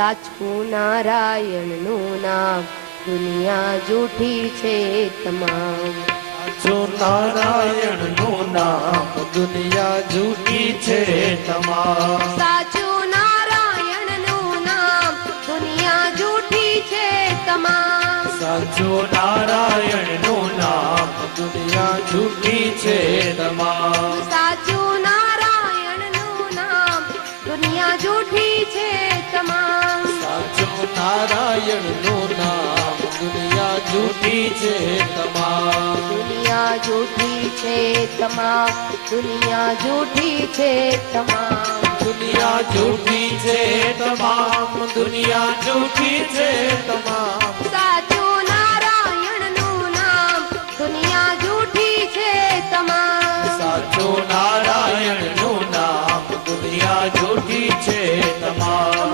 સાચું નારાયણનું નામ દુનિયા જૂઠી છે તમામ સાચું નારાયણનું નામ દુનિયા જૂઠી છે તમામ સાચું નારાયણનું નામ દુનિયા જૂઠી છે તમામ સાચું નારાયણનું નામ દુનિયા જૂઠી છે તમામ સાચું નારાયણનું નામ દુનિયા જૂઠી છે તમામ સાચું નારાયણનું નામ દુનિયા જૂઠી છે તમામ દુનિયા જૂઠી છે તમામ દુનિયા જૂઠી છે તમામ દુનિયા જૂઠી છે તમામ દુનિયા જૂઠી છે તમામ